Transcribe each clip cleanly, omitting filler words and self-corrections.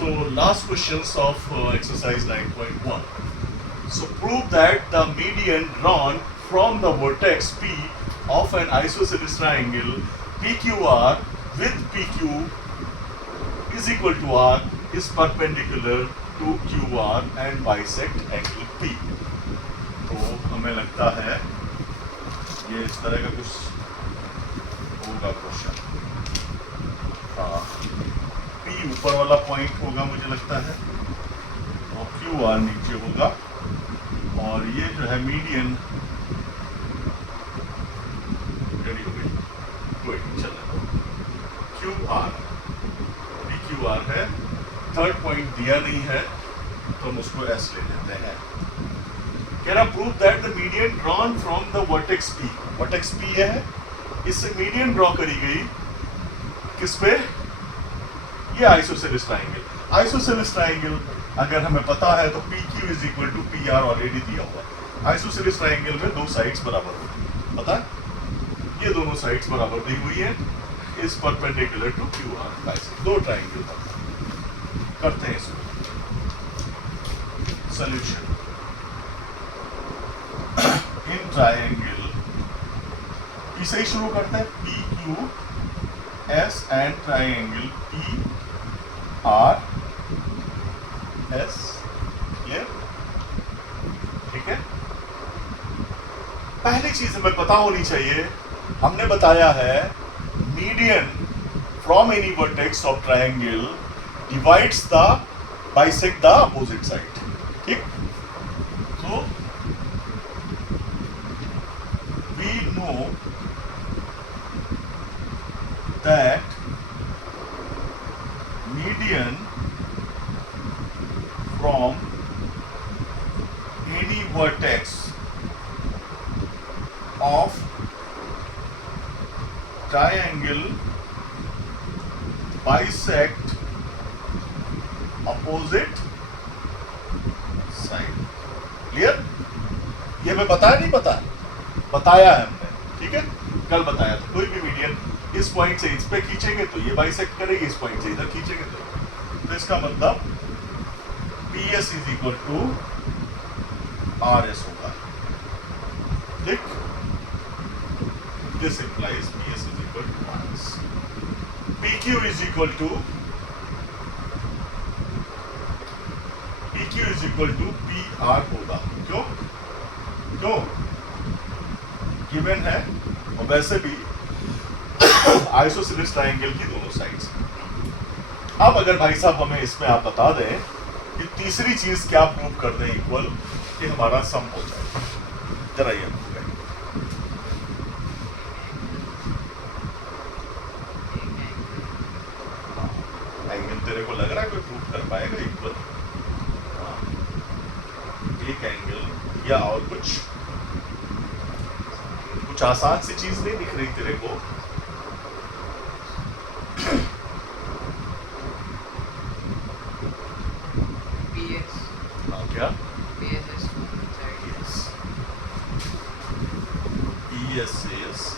So last questions of exercise 9.1. So prove that the median drawn from the vertex P of an isosceles triangle PQR with PQ is equal to R is perpendicular to QR and bisect angle P. तो हमें लगता है ये इस तरह का कुछ होगा क्वेश्चन. हाँ, P ऊपर वाला पॉइंट होगा मुझे लगता है और QR नीचे होगा और ये जो है मीडियन रेडी हो गई. कोई चलो QR PQR है. थर्ड पॉइंट दिया नहीं है तो हम उसको S ले लेते हैं. कह रहा prove that the median drawn from the vertex P. Vertex P है, इससे मीडियन ड्रॉ करी गई किस पे? ये आइसोसेलेस ट्राइंगल. आइसोसेलेस ट्राइंगल अगर हमें पता है तो PQ is equal to PR already दिया हुआ. आइसोसेलेस ट्राइंगल में दो साइड्स बराबर होती है, पता है? ये दोनों साइड्स बराबर दी हुई है. Is perpendicular to QR bisect. दो ट्राइंगल करते हैं इसको. सॉल्यूशन इन ट्राइंगल P से ही शुरू करते हैं. PQ S and triangle PR S. Clear? ठीक है. पहली चीज हमें पता होनी चाहिए, हमने बताया है median from any vertex of triangle divides the bisect the opposite side. ठीक. तो we know that median from any vertex of triangle bisect opposite side. Clear? ये हमें पता है नहीं पता? बताया है हमने. ठीक है, कल बताया था. कोई भी मीडियन इस पॉइंट से इस पे खींचेंगे तो ये बाइसेक्ट करेगी, इस पॉइंट से इधर खींचेंगे तो इसका मतलब PS is equal to RS होगा. ठीक. This implies PS is equal to RS. PQ is equal to PR होगा. क्यों? गिवन है और वैसे भी आइसोसेलेस ट्राइंगल की दोनों साइड्स. अब अगर भाई साहब हमें इसमें आप बता दें कि तीसरी चीज क्या प्रूव कर दें इक्वल कि हमारा सम हो जाए. जरा ये एंगल तेरे को लग रहा है कोई प्रूव कर पाएगा इक्वल? एक एंगल या और कुछ आसान सी चीज नहीं दिख रही तेरे को? क्या? PS is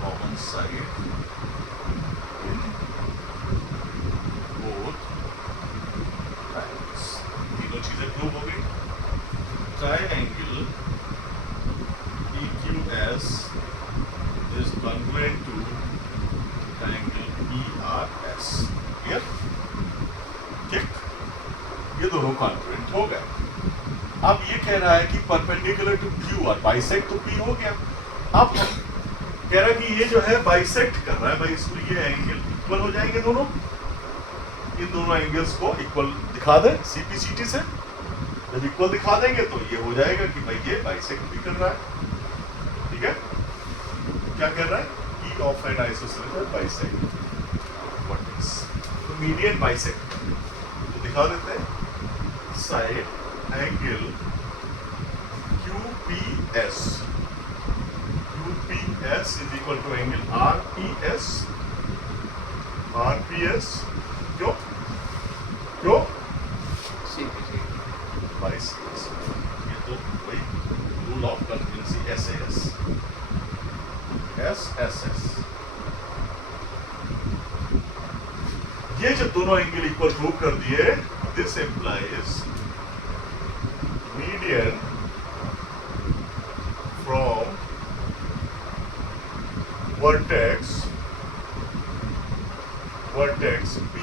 common side in both triangles. तीनों चीजें प्रूव हो गई. Triangle PQS is congruent to triangle PRS. Clear? ठीक. ये दोनों कॉन्ग्रुएंट हो गए. अब ये कह रहा है कि परपेंडिकुलर टू QR बाइसेक्ट तो P हो गया. अब कह रहा है कि ये जो है बाइसेक्ट कर रहा है भाई, इसलिए ये एंगल इक्वल हो जाएंगे दोनों. इन दोनों एंगल्स को इक्वल दिखा दे CPCT से. जब इक्वल दिखा देंगे तो ये हो जाएगा कि भाई ये बाइसेक्ट भी कर रहा है. ठीक है. क्या कर रहा है? E of an isosceles bisect vertex. तो मीडियन बाइसेक्ट तो दिखा देते हैं. Side angle QPS is equal to angle RPS. क्यों? बाइसेक्ट. ये तो वही रूल ऑफ कॉन्ग्रुएंसी SAS. ये जब दोनों एंगल इक्वल प्रूव कर दिए, this implies median from vertex vertex P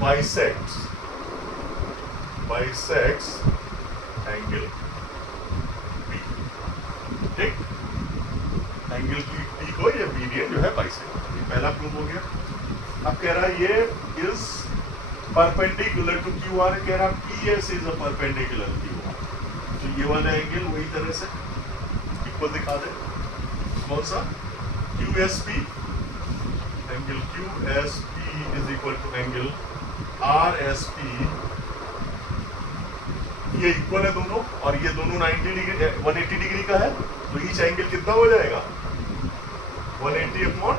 bisects angle P, ठीक? एंगल P को ये मीडियन जो है बाइसेक्ट, ये पहला प्रूव हो गया। अब कह रहा है ये इज परपेंडिकुलर टू QR, कह रहा PS is a perpendicular QR, तो ये वाला एंगल वही तरह से इक्वल दिखा दे। कौन सा? QSP, angle QSP is equal to angle RSP, ये इक्वल है दोनों, और ये दोनों 90 डिग्री 180 डिग्री का है, तो ईच एंगल कितना हो जाएगा? 180 अपॉन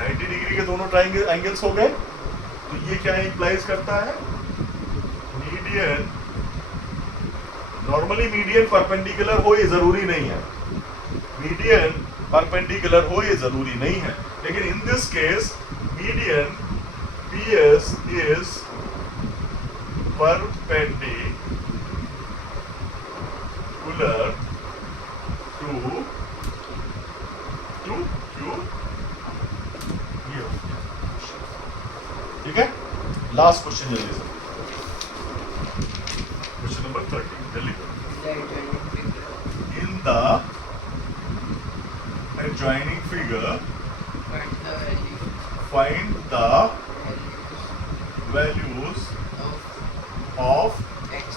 90 डिग्री के दोनों ट्राइंगल एंगल्स हो गए। तो ये क्या इंप्लाइज करता है? मीडियन, नॉर्मली मीडियन परपेंडिकुलर हो ये जरूरी नहीं है, मीडियन परपेंडिकुलर हो ये जरूरी नहीं है, लेकिन in this case median PS is perpendicular to Q, ये, ठीक है। लास्ट क्वेश्चन जल्दी से, क्वेश्चन नंबर 13 जल्दी। In the adjoining figure, find the values of x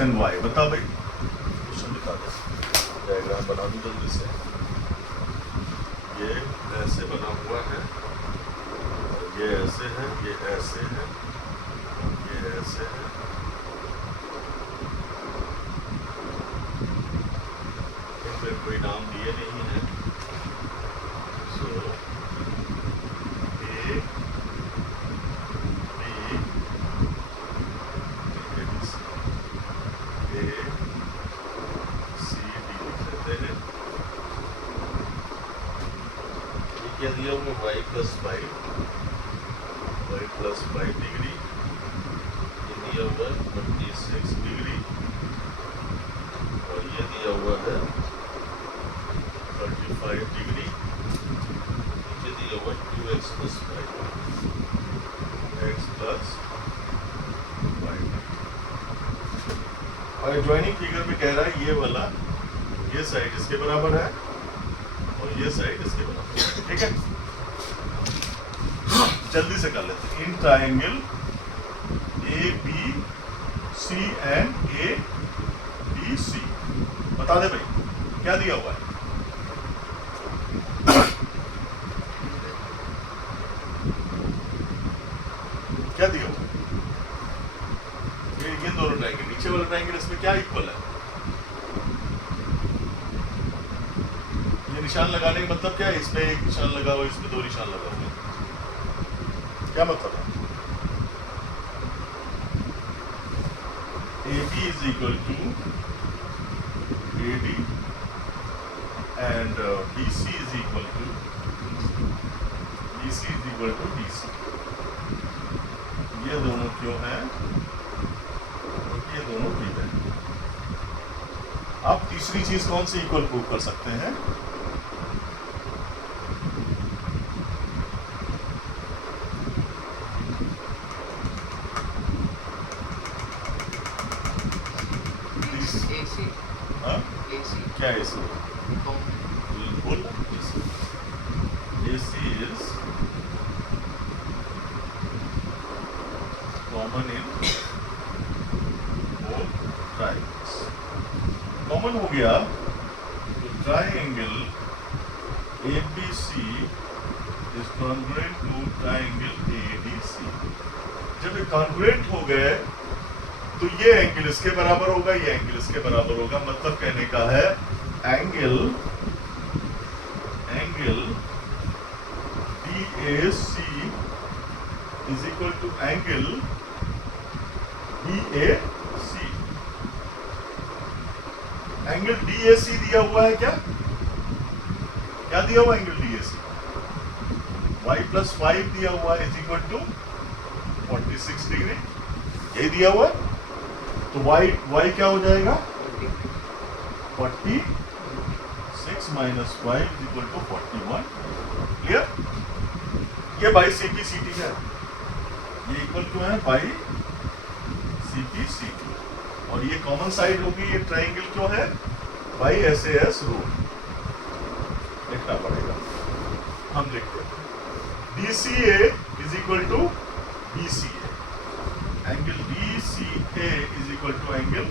and y। बता भाई, क्वेश्चन दिखा दे, डायग्राम बना दूं जल्दी से। ये ऐसे बना हुआ है, ये ऐसे है, ये ऐसे है, ये ऐसे है, कोई नाम दिए नहीं है, सो A, B, A, C, D लिखते हैं। ये क्या दिया हुआ? y + 5 डिग्री, ये दिया हुआ है 26 डिग्री, और ये दिया हुआ है 35 डिग्री, नीचे दिया हुआ 2x + 5, x + 5। और एडजॉइनिंग फिगर में कह रहा है ये वाला, ये साइड इसके बराबर है और ये साइड इसके बराबर है, ठीक है। जल्दी से कर लेते हैं। In triangle ABC and ABC, बता दे भाई क्या दिया हुआ है? क्या दिया हुआ? ये दोनों ट्राइंगल, नीचे वाला ट्राइंगल, इसमें क्या इक्वल है? ये निशान लगाने का मतलब क्या है? इसमें एक निशान लगा हुआ, इसमें दो निशान लगा हुआ, क्या मतलब है? AB is equal to AD and BC is equal to DC। ये दोनों क्यों हैं? ये दोनों ठीक है। अब तीसरी चीज कौन सी इक्वल प्रूव कर सकते हैं? क्या है AC? बिल्कुल, AC is common in both triangles। Common हो गया तो triangle ABC is congruent to triangle ADC। जब ये कॉन्ग्रुएंट हो गए तो ये एंगल इसके बराबर होगा, ये एंगल इसके बराबर होगा। मतलब कहने का है angle DAC is equal to angle BAC। Angle DAC दिया हुआ है क्या दिया हुआ एंगल DAC? y + 5 दिया हुआ है = 46 डिग्री, यही दिया हुआ है। तो y क्या हो जाएगा? 46 - 5 = 41। क्लियर? ये बाई CP/CT है, ये इक्वल टू है बाई CP/CT, और ये कॉमन साइड होगी, ये ट्राइंगल क्यों है? बाई SAS रूल लिखना पड़ेगा। हम लिखते हैं DCA = BCA, angle DCA = angle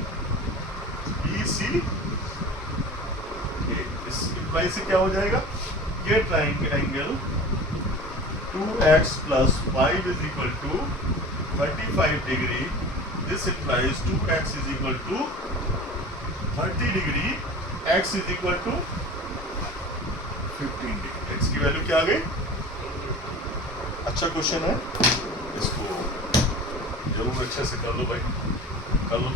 BCA। इस इम्प्लाई से क्या हो जाएगा? ये triangle angle 2x + 5 = 35 degree, this implies 2x = 30 degree, x = 15 degree. x की वैल्यू क्या आ गई? अच्छा क्वेश्चन है, इसको जरूर अच्छे से कर लो भाई, कर लो।